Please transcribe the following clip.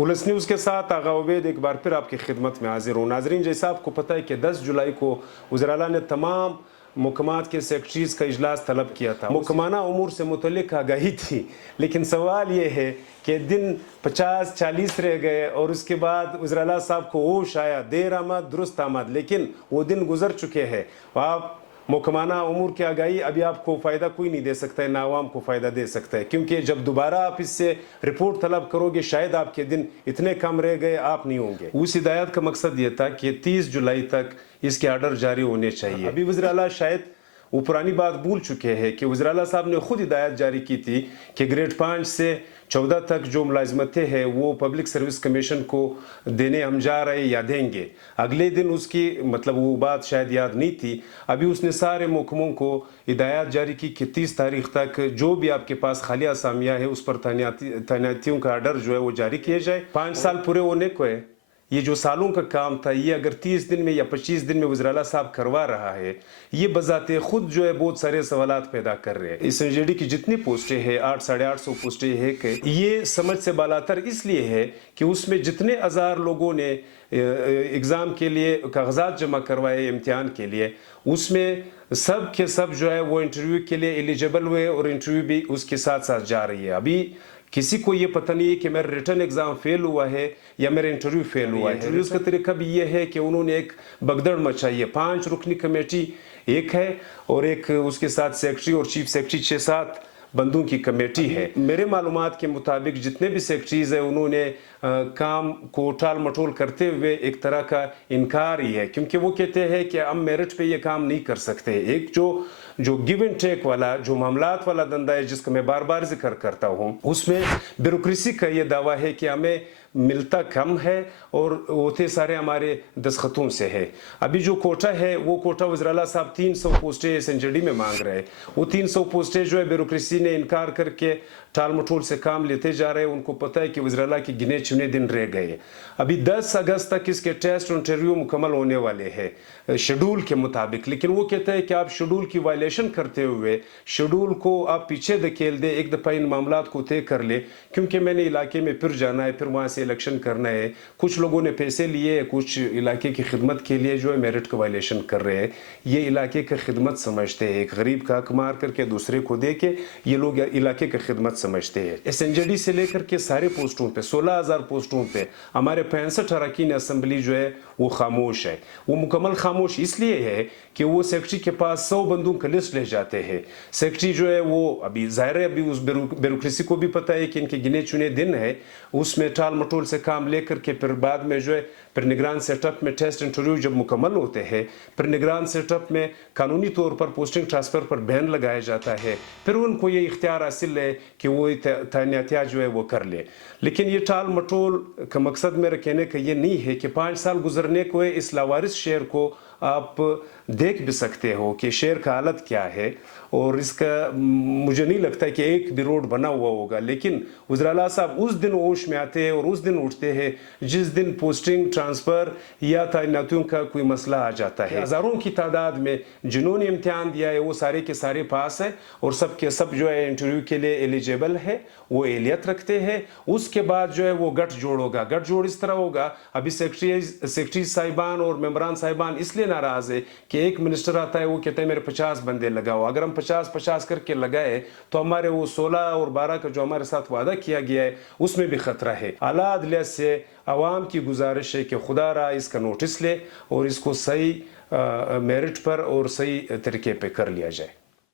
Police news के साथ आगा उबैद एक बार फिर आपकी खिदमत में हाजिर हूँ। नाजरीन, जैसा आपको पता है कि 10 जुलाई को वज़ीर-ए-आला ने तमाम महकमात के सेक्रेटरीज़ का इजलास तलब किया था। महकमाना उमूर से मुतल्लिक आगाही थी, लेकिन सवाल ये है कि दिन 50-40 रह गए और उसके बाद वज़ीर-ए-आला साहब को होश आया, देर आमद दुरुस्त आमद, लेकिन वो दिन गुजर चुके हैं। आप महकमाना उमूर की आगाही अभी आपको फ़ायदा कोई नहीं दे सकता है, ना आवाम को फ़ायदा दे सकता है, क्योंकि जब दोबारा आप इससे रिपोर्ट तलब करोगे शायद आपके दिन इतने कम रह गए आप नहीं होंगे। उस हिदायत का मकसद ये था कि 30 जुलाई तक इसके आर्डर जारी होने चाहिए। अभी वज़ीर-ए-आला शायद वो पुरानी बात भूल चुके हैं कि वज़ीर-ए-आला साहब ने खुद हिदायत जारी की थी कि ग्रेड 5 से 14 तक जो मुलाजमतें हैं वो पब्लिक सर्विस कमीशन को देने हम जा रहे या देंगे। अगले दिन उसकी मतलब वो बात शायद याद नहीं थी। अभी उसने सारे महकमों को हिदायत जारी की कि 30 तारीख तक जो भी आपके पास खाली असामियाँ है उस पर तैनातियों का आर्डर जो है वो जारी किए जाए। 5 साल पूरे होने को है। ये जो सालों का काम था ये अगर 30 दिन में या 25 दिन में वज़ीर-ए-आला साहब करवा रहा है, ये बजाते खुद जो है बहुत सारे सवालात पैदा कर रहे हैं। इस एनजेडी की जितनी पोस्टें हैं 800-850 पोस्टें हैं कि ये समझ से बालातर इसलिए है कि उसमें जितने हज़ार लोगों ने एग्ज़ाम के लिए कागजात जमा करवाए इम्तिहान के लिए, उसमें सब के सब जो है वो इंटरव्यू के लिए एलिजिबल हुए और इंटरव्यू भी उसके साथ साथ जा रही है। अभी किसी को ये पता नहीं है कि मेरा रिटर्न एग्ज़ाम फेल हुआ है या मेरा इंटरव्यू फेल हुआ है। इंटरव्यूज़ का तरीका भी ये है कि उन्होंने एक भगदड़ मचाई है। 5 रुकनी कमेटी एक है और एक उसके साथ सेक्रेटरी और चीफ सेक्रेटरी 6-7 बंदों की कमेटी है। मेरे मालूमात के मुताबिक जितने भी सेक्रेटरीज़ हैं उन्होंने काम को टाल मटोल करते हुए एक तरह का इनकार ही है, क्योंकि वो कहते हैं कि हम मेरिट पे ये काम नहीं कर सकते। एक जो गिव एंड टेक वाला जो मामलात वाला धंधा है जिसका मैं बार बार जिक्र करता हूँ, उसमें ब्यूरोक्रेसी का ये दावा है कि हमें मिलता कम है और होते सारे हमारे दस्तखतों से है। अभी जो कोटा है वो कोटा वज़ीर-ए-आला साहब 300 पोस्टें इस एनजेडी में मांग रहे हैं। वो 300 पोस्टें जो है ब्यूरोक्रेसी ने इनकार करके टाल मटोल से काम लेते जा रहे हैं। उनको पता है कि वज़ीर-ए-आला के गिने चुने दिन रह गए। अभी 10 अगस्त तक इसके टेस्ट और इंटरव्यू मुकम्मल होने वाले हैं शेड्यूल के मुताबिक, लेकिन वो कहता है कि आप शेड्यूल की वायलेशन करते हुए शेड्यूल को आप पीछे धकेल दे, एक दफ़ा इन मामलात को तय कर ले, क्योंकि मैंने इलाके में फिर जाना है, फिर वहाँ से इलेक्शन करना है। कुछ लोगों ने पैसे लिए, कुछ इलाके की खिदमत के लिए जो है मेरिट का वायलेशन कर रहे हैं। ये इलाके का खिदमत समझते हैं, एक गरीब का हक मार करके दूसरे को दे के ये लोग इलाके का खिदमत समझते हैं। एस एन से लेकर के सारे पोस्टों पे 16,000 पोस्टों पे हमारे 65 अरकान असम्बली जो है वो खामोश है। वो मुकम्मल खामोश इसलिए है कि वो सेक्रेटरी के पास 100 बंदों का लिस्ट ले जाते हैं। सेक्रेटरी जो है वो अभी ज़ाहिर है अभी उस ब्यूरोक्रेसी को भी पता है कि इनके गिने चुने दिन है, उसमें टाल मटोल से काम लेकर के फिर बाद में जो है फिर निगरान सेटअप में टेस्ट इंटरव्यू जब मुकम्मल होते हैं, फिर निगरान सेटअप में कानूनी तौर पर पोस्टिंग ट्रांसफ़र पर बैन लगाया जाता है। फिर उनको ये इख्तियार हासिल है कि वो तैनातियाँ जो है वो कर ले। लेकिन ये टाल मटोल का मकसद मेरे कहने का ये नहीं है कि 5 साल गुजरने को है, इस लावारिस शहर को आप देख भी सकते हो कि शहर का हालत क्या है। और इसका मुझे नहीं लगता कि एक भी रोड बना हुआ होगा, लेकिन वज़ीर-ए-आला साहब उस दिन होश में आते हैं और उस दिन उठते हैं जिस दिन पोस्टिंग ट्रांसफ़र या तैनातियों का कोई मसला आ जाता है। हज़ारों की तादाद में जिन्होंने इम्तिहान दिया है वो सारे के सारे पास है और सब के सब जो है इंटरव्यू के लिए एलिजिबल है, वो एहलियत रखते हैं। उसके बाद जो है वो गठजोड़ होगा। गठजोड़ इस तरह होगा, अभी सेक्रेटरी साहिबान और मेंबरान साहिबान इसलिए नाराज़ है कि एक मिनिस्टर आता है वो कहता है मेरे 50 बंदे लगाओ। अगर हम 50-50 करके लगाए तो हमारे वो 16 और 12 का जो हमारे साथ वादा किया गया है उसमें भी खतरा है। आला अदलिया से आवाम की गुजारिश है कि खुदा रहा इसका नोटिस ले और इसको सही मेरिट पर और सही तरीके पे कर लिया जाए।